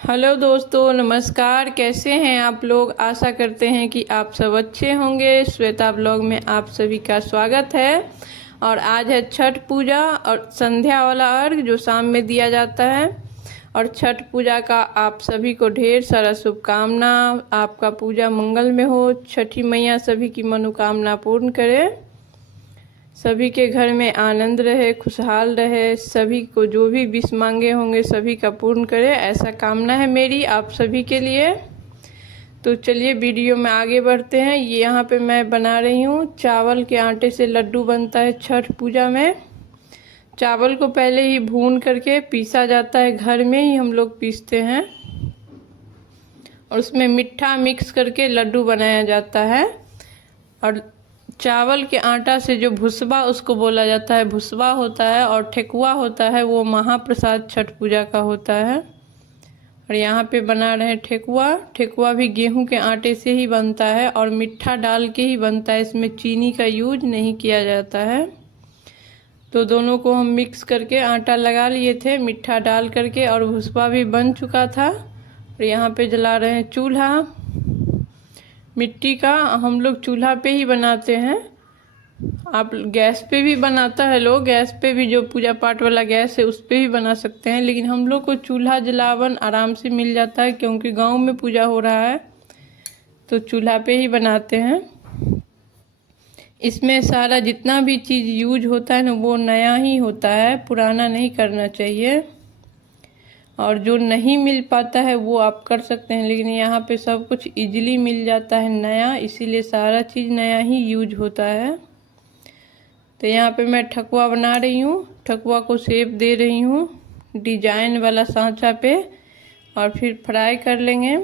Hello दोस्तों, नमस्कार। कैसे हैं आप लोग? आशा करते हैं कि आप सब अच्छे होंगे। श्वेता ब्लॉग में आप सभी का स्वागत है। और आज है छठ पूजा और संध्या वाला अर्घ जो शाम में दिया जाता है। और छठ पूजा का आप सभी को ढेर सारा शुभकामना। आपका पूजा मंगल में हो। छठी मैया सभी की मनोकामना पूर्ण करे। सभी के घर में आनंद रहे, खुशहाल रहे। सभी को जो भी विश मांगे होंगे सभी का पूर्ण करे, ऐसा कामना है मेरी आप सभी के लिए। तो चलिए वीडियो में आगे बढ़ते हैं। ये यहाँ पे मैं बना रही हूँ चावल के आटे से लड्डू बनता है छठ पूजा में। चावल को पहले ही भून करके पीसा जाता है, घर में ही हम लोग पीसते हैं। और उसमें मीठा मिक्स करके लड्डू बनाया जाता है। और चावल के आटा से जो भुसबा उसको बोला जाता है, भुसबा होता है। और ठेकुआ होता है, वो महाप्रसाद छठ पूजा का होता है। और यहाँ पे बना रहे हैं ठेकुआ। ठेकुआ भी गेहूं के आटे से ही बनता है और मीठा डाल के ही बनता है, इसमें चीनी का यूज नहीं किया जाता है। तो दोनों को हम मिक्स करके आटा लगा लिए थे मीठा डाल करके, और भुसबा भी बन चुका था। और यहाँ पे जला रहे हैं चूल्हा मिट्टी का। हम लोग चूल्हा पे ही बनाते हैं। आप गैस पे भी बनाता है लोग, गैस पे भी जो पूजा पाठ वाला गैस है उस पे भी बना सकते हैं। लेकिन हम लोग को चूल्हा जलावन आराम से मिल जाता है, क्योंकि गांव में पूजा हो रहा है तो चूल्हा पे ही बनाते हैं। इसमें सारा जितना भी चीज़ यूज होता है ना, वो नया ही होता है, पुराना नहीं करना चाहिए। और जो नहीं मिल पाता है वो आप कर सकते हैं, लेकिन यहाँ पे सब कुछ इजीली मिल जाता है नया, इसीलिए सारा चीज़ नया ही यूज होता है। तो यहाँ पे मैं ठकुआ बना रही हूँ। ठकुआ को शेप दे रही हूँ डिजाइन वाला सांचा पे, और फिर फ्राई कर लेंगे।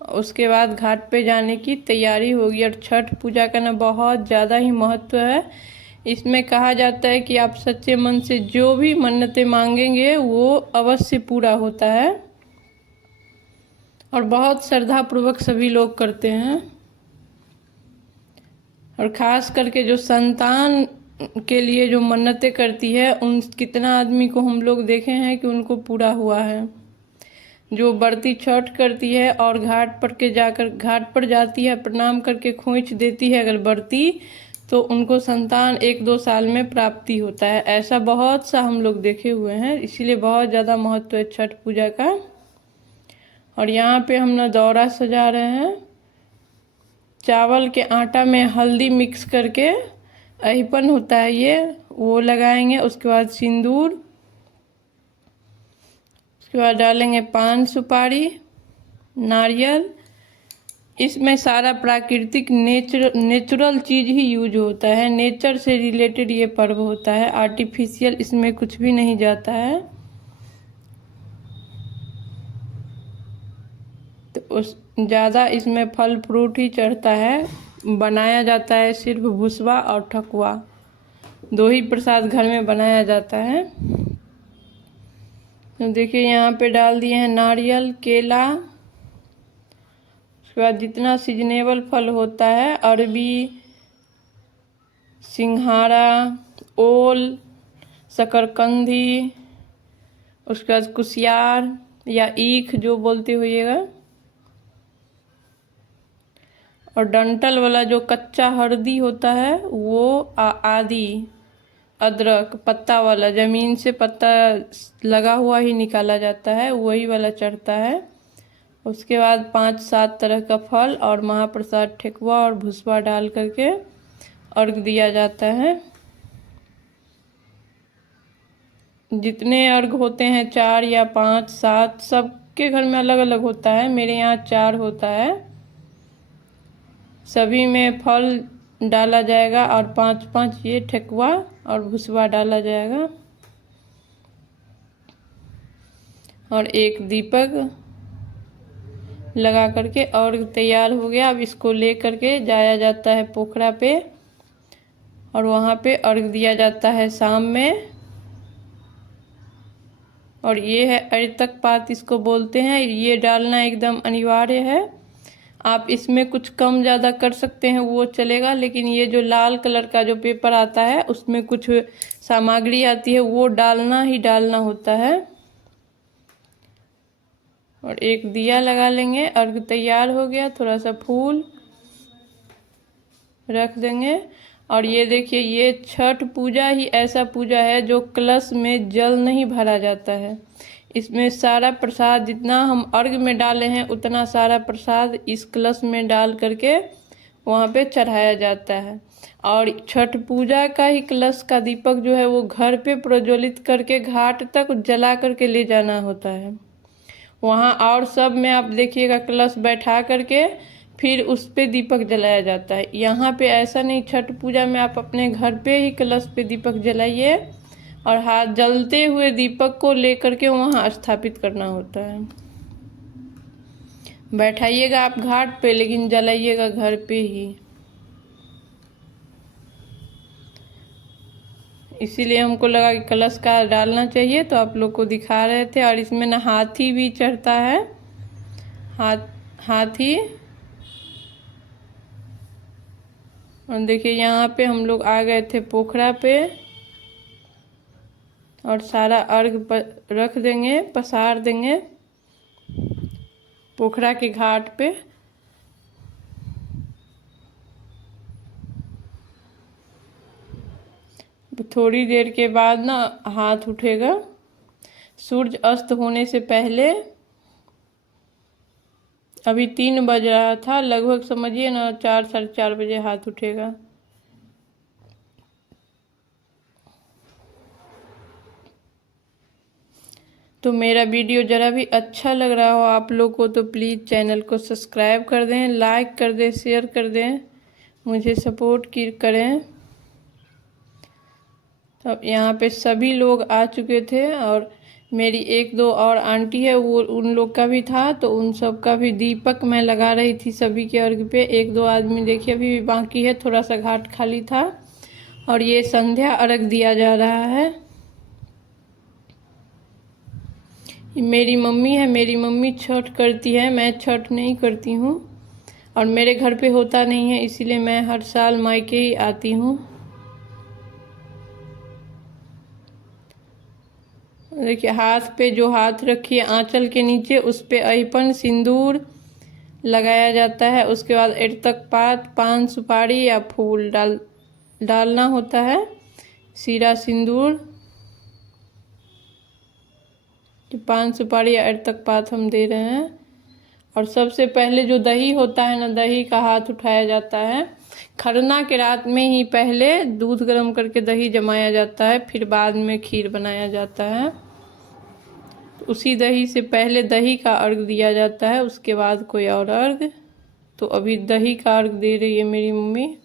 उसके बाद घाट पे जाने की तैयारी होगी। और छठ पूजा का ना बहुत ज़्यादा ही महत्व है। इसमें कहा जाता है कि आप सच्चे मन से जो भी मन्नतें मांगेंगे वो अवश्य पूरा होता है। और बहुत श्रद्धा पूर्वक सभी लोग करते हैं। और ख़ास करके जो संतान के लिए जो मन्नतें करती है, उन कितना आदमी को हम लोग देखे हैं कि उनको पूरा हुआ है। जो बढ़ती छठ करती है और घाट पर जाती है, प्रणाम करके खोइच देती है अगर बढ़ती, तो उनको संतान 1-2 साल में प्राप्ति होता है। ऐसा बहुत सा हम लोग देखे हुए हैं, इसीलिए बहुत ज़्यादा महत्व है छठ पूजा का। और यहाँ पे हम ना दौरा सजा रहे हैं। चावल के आटा में हल्दी मिक्स करके, अहिपन होता है ये, वो लगाएंगे। उसके बाद सिंदूर, उसके बाद डालेंगे पान सुपारी, नारियल। इसमें सारा प्राकृतिक नेचुरल चीज़ ही यूज होता है। नेचर से रिलेटेड ये पर्व होता है, आर्टिफिशियल इसमें कुछ भी नहीं जाता है। तो उस ज़्यादा इसमें फल फ्रूट ही चढ़ता है। बनाया जाता है सिर्फ भुसबा और ठकुआ, 2 ही प्रसाद घर में बनाया जाता है। तो देखिए यहाँ पे डाल दिए हैं नारियल, केला। उसके बाद जितना सीजनेबल फल होता है, अरबी, सिंघाड़ा, ओल, शकरकंदी, उसके बाद कुसियार या ईख जो बोलते होइएगा। और डंठल वाला जो कच्चा हल्दी होता है वो, आदि, अदरक पत्ता वाला, ज़मीन से पत्ता लगा हुआ ही निकाला जाता है, वही वाला चढ़ता है। उसके बाद 5-7 तरह का फल और महाप्रसाद ठेकुआ और भुसबा डाल करके अर्घ दिया जाता है। जितने अर्घ होते हैं 4 या 5, 7, सबके घर में अलग अलग होता है। मेरे यहाँ 4 होता है। सभी में फल डाला जाएगा और 5-5 ये ठेकुआ और भुसबा डाला जाएगा। और एक दीपक लगा करके और तैयार हो गया। अब इसको ले करके जाया जाता है पोखरा पे, और वहाँ पे अर्घ दिया जाता है शाम में। और ये है अर्तक पात इसको बोलते हैं, ये डालना एकदम अनिवार्य है। आप इसमें कुछ कम ज़्यादा कर सकते हैं, वो चलेगा, लेकिन ये जो लाल कलर का जो पेपर आता है उसमें कुछ सामग्री आती है, वो डालना ही डालना होता है। और एक दिया लगा लेंगे। अर्घ तैयार हो गया। थोड़ा सा फूल रख देंगे। और ये देखिए, ये छठ पूजा ही ऐसा पूजा है जो कलश में जल नहीं भरा जाता है। इसमें सारा प्रसाद जितना हम अर्घ में डाले हैं उतना सारा प्रसाद इस कलश में डाल करके वहाँ पे चढ़ाया जाता है। और छठ पूजा का ही कलश का दीपक जो है वो घर पे प्रज्वलित करके घाट तक जला करके ले जाना होता है वहाँ। और सब में आप देखिएगा कलश बैठा करके फिर उस पे दीपक जलाया जाता है। यहाँ पे ऐसा नहीं, छठ पूजा में आप अपने घर पे ही कलश पे दीपक जलाइए और हाथ जलते हुए दीपक को लेकर के वहाँ स्थापित करना होता है। बैठाइएगा आप घाट पे, लेकिन जलाइएगा घर पे ही। इसीलिए हमको लगा कि कलश का डालना चाहिए, तो आप लोग को दिखा रहे थे। और इसमें ना हाथी भी चढ़ता है, हाथी। और देखिए यहाँ पे हम लोग आ गए थे पोखरा पे, और सारा अर्घ रख देंगे, पसार देंगे पोखरा के घाट पे। थोड़ी देर के बाद ना हाथ उठेगा, सूरज अस्त होने से पहले। अभी 3 बज रहा था, लगभग समझिए ना 4 साढ़े 4 बजे हाथ उठेगा। तो मेरा वीडियो ज़रा भी अच्छा लग रहा हो आप लोग को तो प्लीज़ चैनल को सब्सक्राइब कर दें, लाइक कर दें, शेयर कर दें, मुझे सपोर्ट करें। अब यहाँ पे सभी लोग आ चुके थे, और मेरी 1-2 और आंटी है, वो उन लोग का भी था, तो उन सब का भी दीपक मैं लगा रही थी सभी के अर्घ पे। 1-2 आदमी देखिए अभी भी बाकी है, थोड़ा सा घाट खाली था। और ये संध्या अर्घ दिया जा रहा है। मेरी मम्मी है, मेरी मम्मी छठ करती है, मैं छठ नहीं करती हूँ। और मेरे घर पे होता नहीं है, इसीलिए मैं हर साल मायके ही आती हूँ। देखिए हाथ पे जो हाथ रखिए आंचल के नीचे, उस पे अहिपन सिंदूर लगाया जाता है। उसके बाद एड़तक पात, पान सुपारी या फूल डालना होता है। सीरा सिंदूर, पान सुपारी या एड़तक पात हम दे रहे हैं। और सबसे पहले जो दही होता है ना, दही का हाथ उठाया जाता है। खरना के रात में ही पहले दूध गर्म करके दही जमाया जाता है, फिर बाद में खीर बनाया जाता है। तो उसी दही से पहले दही का अर्घ दिया जाता है, उसके बाद कोई और अर्घ। तो अभी दही का अर्घ दे रही है मेरी मम्मी।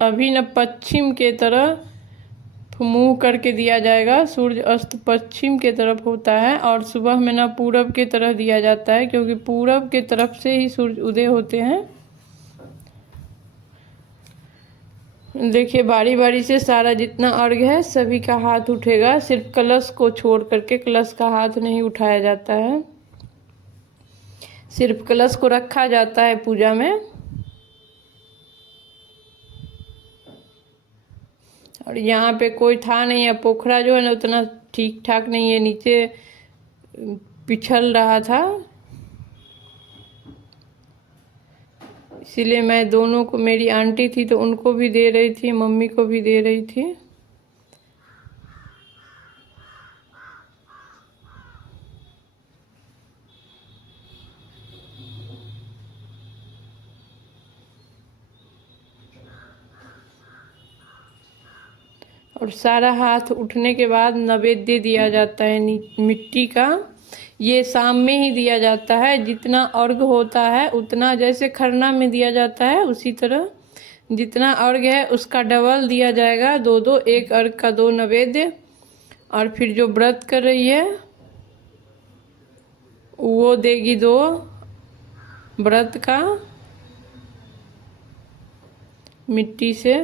अभी न पश्चिम के तरफ मुंह करके दिया जाएगा। सूर्य अस्त पश्चिम के तरफ होता है, और सुबह में ना पूरब के तरफ दिया जाता है, क्योंकि पूरब के तरफ से ही सूर्य उदय होते हैं। देखिए बारी बारी से सारा जितना अर्घ है सभी का हाथ उठेगा, सिर्फ कलश को छोड़ करके। कलश का हाथ नहीं उठाया जाता है, सिर्फ कलश को रखा जाता है पूजा में। और यहाँ पे कोई था नहीं है, पोखरा जो है ना उतना ठीक ठाक नहीं है, नीचे पिछल रहा था, इसीलिए मैं दोनों को, मेरी आंटी थी तो उनको भी दे रही थी, मम्मी को भी दे रही थी। और सारा हाथ उठने के बाद नैवेद्य दिया जाता है मिट्टी का। ये शाम में ही दिया जाता है, जितना अर्घ होता है उतना, जैसे खरना में दिया जाता है उसी तरह जितना अर्घ है उसका डबल दिया जाएगा। 2-2, एक अर्घ का 2 नैवेद्य। और फिर जो व्रत कर रही है वो देगी 2 व्रत का मिट्टी से।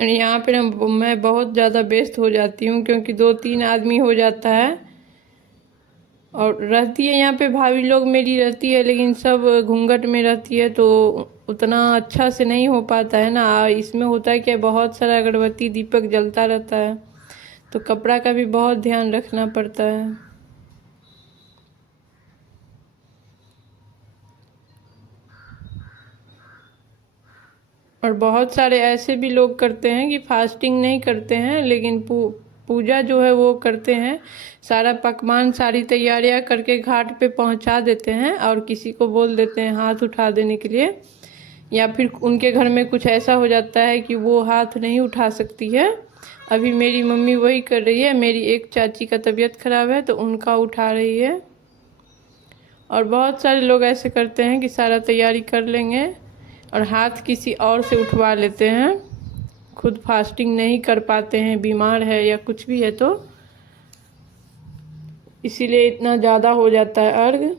और यहाँ पे ना मैं बहुत ज़्यादा व्यस्त हो जाती हूँ, क्योंकि 2-3 आदमी हो जाता है। और रहती है यहाँ पे भाभी लोग मेरी रहती है, लेकिन सब घूंघट में रहती है, तो उतना अच्छा से नहीं हो पाता है ना। इसमें होता है कि बहुत सारा अगरबत्ती दीपक जलता रहता है, तो कपड़ा का भी बहुत ध्यान रखना पड़ता है। और बहुत सारे ऐसे भी लोग करते हैं कि फास्टिंग नहीं करते हैं, लेकिन पूजा जो है वो करते हैं। सारा पकवान सारी तैयारियां करके घाट पे पहुंचा देते हैं और किसी को बोल देते हैं हाथ उठा देने के लिए, या फिर उनके घर में कुछ ऐसा हो जाता है कि वो हाथ नहीं उठा सकती है। अभी मेरी मम्मी वही कर रही है। मेरी एक चाची का तबीयत खराब है तो उनका उठा रही है। और बहुत सारे लोग ऐसे करते हैं कि सारा तैयारी कर लेंगे और हाथ किसी और से उठवा लेते हैं, खुद फास्टिंग नहीं कर पाते हैं, बीमार है या कुछ भी है, तो इसीलिए इतना ज़्यादा हो जाता है अर्घ।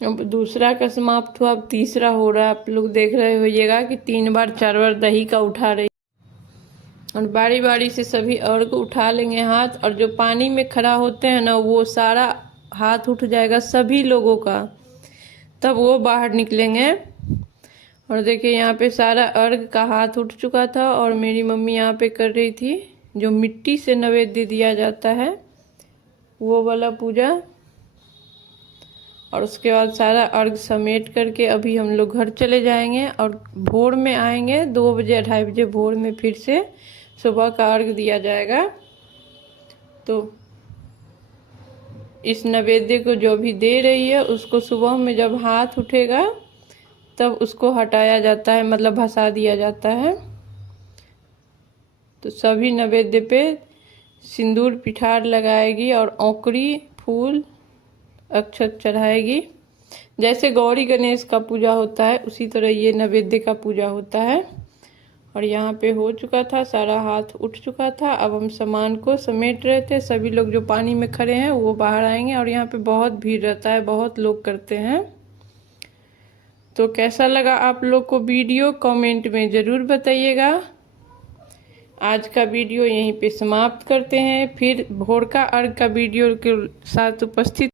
अब दूसरा का समाप्त हुआ, अब तीसरा हो रहा है। आप लोग देख रहे होइएगा कि 3 बार 4 बार दही का उठा रही, और बारी बारी से सभी अर्घ उठा लेंगे हाथ। और जो पानी में खड़ा होते हैं ना, वो सारा हाथ उठ जाएगा सभी लोगों का, तब वो बाहर निकलेंगे। और देखिए यहाँ पे सारा अर्घ का हाथ उठ चुका था, और मेरी मम्मी यहाँ पे कर रही थी जो मिट्टी से नैवेद्य दिया जाता है वो वाला पूजा। और उसके बाद सारा अर्घ समेट करके अभी हम लोग घर चले जाएंगे, और भोर में आएंगे 2 बजे 2:30 बजे भोर में फिर से सुबह का अर्घ दिया जाएगा। तो इस नैवेद्य को जो भी दे रही है उसको सुबह में जब हाथ उठेगा तब उसको हटाया जाता है, मतलब भसा दिया जाता है। तो सभी नैवेद्य पे सिंदूर पिठार लगाएगी और औंकड़ी फूल अक्षत चढ़ाएगी। जैसे गौरी गणेश का पूजा होता है उसी तरह ये नैवेद्य का पूजा होता है। और यहाँ पे हो चुका था, सारा हाथ उठ चुका था। अब हम सामान को समेट रहे थे। सभी लोग जो पानी में खड़े हैं वो बाहर आएंगे, और यहाँ पे बहुत भीड़ रहता है, बहुत लोग करते हैं। तो कैसा लगा आप लोग को वीडियो, कमेंट में ज़रूर बताइएगा। आज का वीडियो यहीं पे समाप्त करते हैं, फिर भोर का अर्घ का वीडियो के साथ उपस्थित